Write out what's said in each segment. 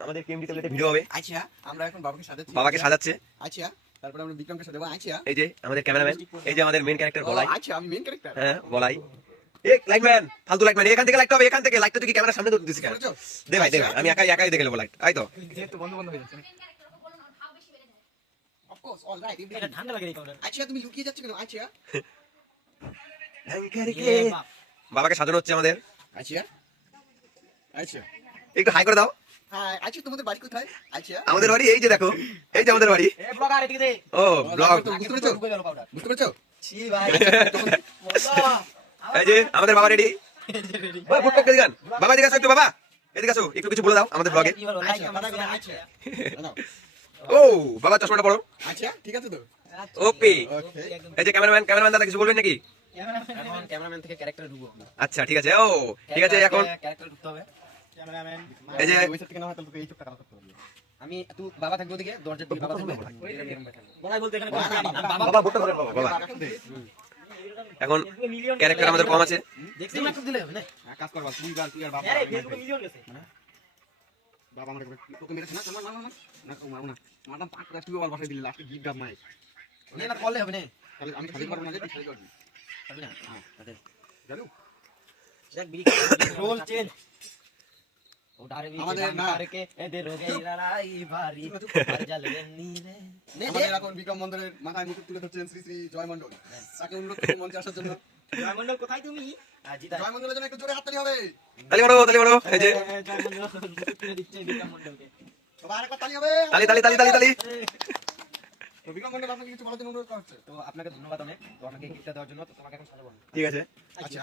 আমাদের KMD ট্যাবলেটে video হবে। আচ্ছা আমরা এখন বাবাকে সাজাচ্ছে। আচ্ছা তারপরে আমরা বিক্রমকে সাজাবো। আচ্ছা এই যে আমাদের ক্যামেরাম্যান, এই যে আমাদের মেইন ক্যারেক্টার বলাই। আচ্ছা আমি মেইন ক্যারেক্টার। হ্যাঁ বলাই। এক লাইটম্যান, ফালতু লাইটম্যান, এখান থেকে লাইটটা হবে, এখান থেকে লাইটটা তুই কি ক্যামেরার সামনে ধরে দিছিস কেন? দে ভাই, আমি একাই দেখে নেবো লাইট। আই তো যেহেতু বন্ধ হয়ে যাচ্ছে। Of course all right. এটা ঠান্ডা লাগে এই কাউন্টার। আচ্ছা তুমি লুকিয়ে যাচ্ছ কেন? আচ্ছা বাবাকে সাজানো হচ্ছে আমাদের। আচ্ছা আচ্ছা একটু হাই করে দাও। হ্যাঁ আচ্ছা তোমাদের বাড়ি কোথায়? আচ্ছা আমাদের বাড়ি এই যে দেখো, এই যে আমাদের বাড়ি। এ ব্লগার এদিকে দে। ও ব্লগ, বুঝতে পেরেছো? ঢুকে গেল পাউডার। বুঝতে পেরেছো? ছি ভাই। এই যে আমাদের বাবা রেডি। ওই ফুটপাক এদিকে আন। বাবা এদিকে আসো একটু, বাবা এদিকে আসো, একটু কিছু বলে দাও আমাদের ব্লগে। কি বলো? লাইক বাধা দিলাম আচ্ছা। নাও। ও বাবা চশমাটা পড়ো। আচ্ছা ঠিক আছে তো। ওপি। ওকে এই যে ক্যামেরাম্যান দাদা কিছু বলবেন নাকি? এখন ক্যামেরাম্যান থেকে ক্যারেক্টারে ঢুকবো। আচ্ছা ঠিক আছে। ও ঠিক আছে, এখন ক্যারেক্টারে ঢুকতে হবে। ক্যামেরাম্যান এই যে ওই সাইড থেকে না হয় তাহলে তোকে এই চোখটা কালো করতে হবে। আমি তুই বাবা থাকবে ওদিকে, দরজার দিকে বাবা থাকবে। বলাই বলতে এখানে বাবা ভোটটা ধরে বাবা। এখন ক্যারেক্টার আমাদের কম আছে। দেখছি না একটু দিলে হবে না। কাজ করবা তুই আর বাবা। আরে ফেসবুকে মিলিয়ন গেছে। বাবা আমার তোকে মেরেছে না? না মারো না। মারলাম পাঁচ রাস্ট তুই বল বসাই দিলি লাস্টে গিফট গাম নাই। না করলে হবে না। তাহলে আমি খালি করব না যে তুই খালি করবি। হবে না। হ্যাঁ তাহলে জানো দেখ বিড়ি রোল চেঞ্জ। ওটারে भी আমাদের না करके এদের রোগে লড়াই ভারী আর জ্বলবে নীলে। আমাদের এখন বিক্রম মন্ডলের মাথায় মুকুট তুলে ধরছেন শ্রী শ্রী জয় মন্ডল। তাকে অনুরোধ করব মঞ্চে আসার জন্য। জয় মন্ডল কোথায় তুমি? জিদা জয় মন্ডলের জন্য একটু জোরে হাততালি হবে। তালি মারো। এই যে জয় মন্ডল মুকুট তুলে দিচ্ছে বিক্রম মন্ডলকে। সবাই আরেকবার তালি হবে। তালি। তো বিক্রম মন্ডল আপনাকে কিছু বলার জন্য অনুরোধ করছে। তো আপনাকে ধন্যবাদ অনেক, তো আমাকে গিফটটা দেওয়ার জন্য। তো তোমাকে এখন সাজাবো। ঠিক আছে। আচ্ছা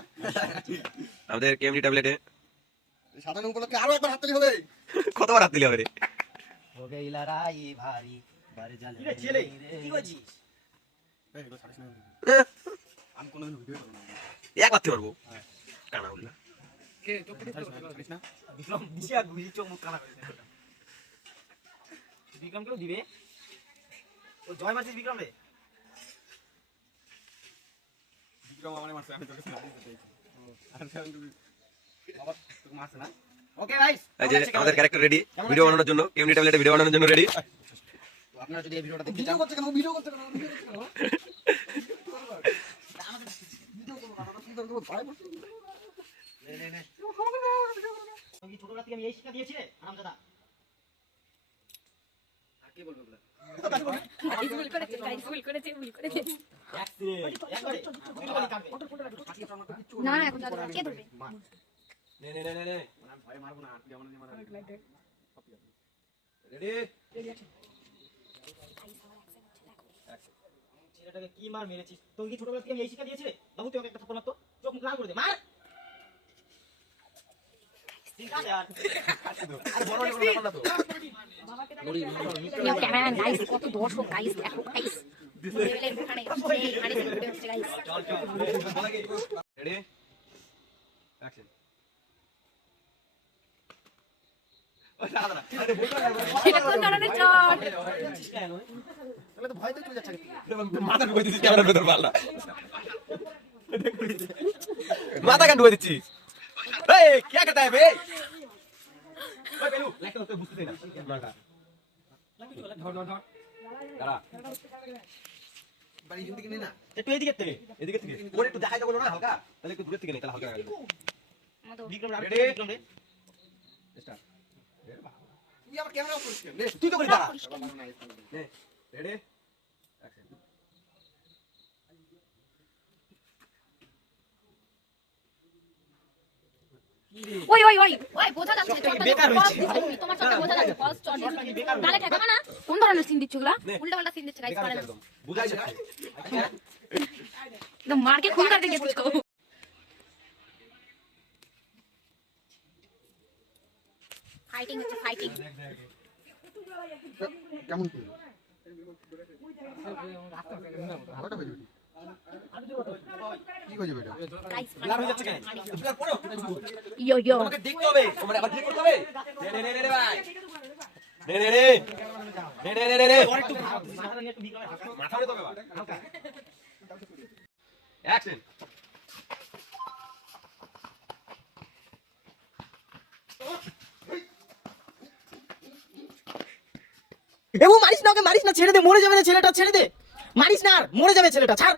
আমাদের কেএমডি ট্যাবলেটে সাধারণ উপলক্ষে আরো একবার হাততালি হবে। কতবার হাত দিলে হবে রে? রোগে লড়াই ভারী আর জ্বলবে কি রে ছেলে কি করছিস? এই এগুলো ছাড়িস না। আমি কোনোদিন ভিডিও করব না। এক মারতে পারবো। কানা বললা। কে চোখ কেটে ছাড়িস না। বিক্রম দিশা ঘুরি চোখ মুখ কানা করে দেয়। বিক্রম কেউ দিবে? ও জয় মারছিস বিক্রম রে? বিক্রম আমারে মারছে আমি তোকে ছাড়িয়ে দিতে চাইছি। আর তুই বাবা তোকে মারছে না। ওকে গাইস, এই যে আমাদের ক্যারেক্টার রেডি ভিডিও বানানোর জন্য, কেএমডি ট্যাবলেটে ভিডিও বানানোর জন্য রেডি। তো আপনারা যদি এই ভিডিওটা দেখতে ভিডিও চান, করতে কেন? ভিডিও করতে কেন? নে তুমি ছোটবেলা থেকে আমি এই শিক্ষা দিয়েছি রে হারামজাদা। আর কি বলবো এগুলা? ভুল করেছে একবারে না এখন কে ধরবে নে আমি ভয় মারবো না। তুই আমাকে মারবি। রেডি। ছেলেটাকে কি মার মেরেছিস? তোর কি ছোটবেলা থেকে আমি এই শিক্ষা দিয়েছি রে? বাবু তুই ওকে একটা থাপ্পড় মারতো, চোখ মুখ লাল করে দে, মার। ঠিক আছে আর বড় বড় না তো। ক্যামেরাম্যান গাইস, কত দর্শক গাইস, দেখো গাইস এখানে ভিডিও হচ্ছে গাইস। Ready action. এটা কোন ধরনের চট? তাহলে তো ভয় তো চলে যাচ্ছে। মাথা ঢুকে দিছিস ক্যামেরার ভেতর পাল্লা। মাথা কেন ঢুকে দিচ্ছিস? এই কি করতে হবে? ওই বেলু লাইটটা তো বুঝতেই না। ধর দাঁড়া। বাড়ি থেকে নে না। একটু এদিকে থেকে ওর একটু দেখাই দাও বলো না হালকা, তাহলে একটু দূরে থেকে নে, তাহলে হালকা লাগবে। বিক্রম রাখ, Ready? বিক্রম রে। স্টার্ট। তুই আমার ক্যামেরা অফ করিস কেন? নে তুই তো করে দাঁড়া। নে রেডি অ্যাকশন। ওই বোঝা যাচ্ছে চটটা বেকার হয়েছে। তোমার চটটা বোঝা যাচ্ছে ফার্স্ট চট গালে ঠেকাবে না। কোন ধরনের সিন দিচ্ছগুলা? উল্টা পাল্টা সিন দিচ্ছে গাইস, পারে না একদম বুঝাই যাচ্ছে। एकदम मार के खून कर देंगे तुझको। फाइटिंग হচ্ছে ফাইটিং। কেমন কি? কটা বাজে? কি বাজে বেটা? গাইস ব্লার হয়ে যাচ্ছে কেন? ব্লার পড়ো। ইয়ো তোমাকে দেখতে হবে, তোমার আবার ঠিক করতে হবে। নে ভাই। নে। ওর একটু মাথা নিয়ে একটু বিক্রমের হালকা মাথা উঠে তবে হালকা। অ্যাকশন। এবু মারিস না, ওকে মারিস না, ছেড়ে দে, মরে যাবে না ছেলেটা, ছেড়ে দে, মারিস না আর মরে যাবে ছেলেটা, ছাড়।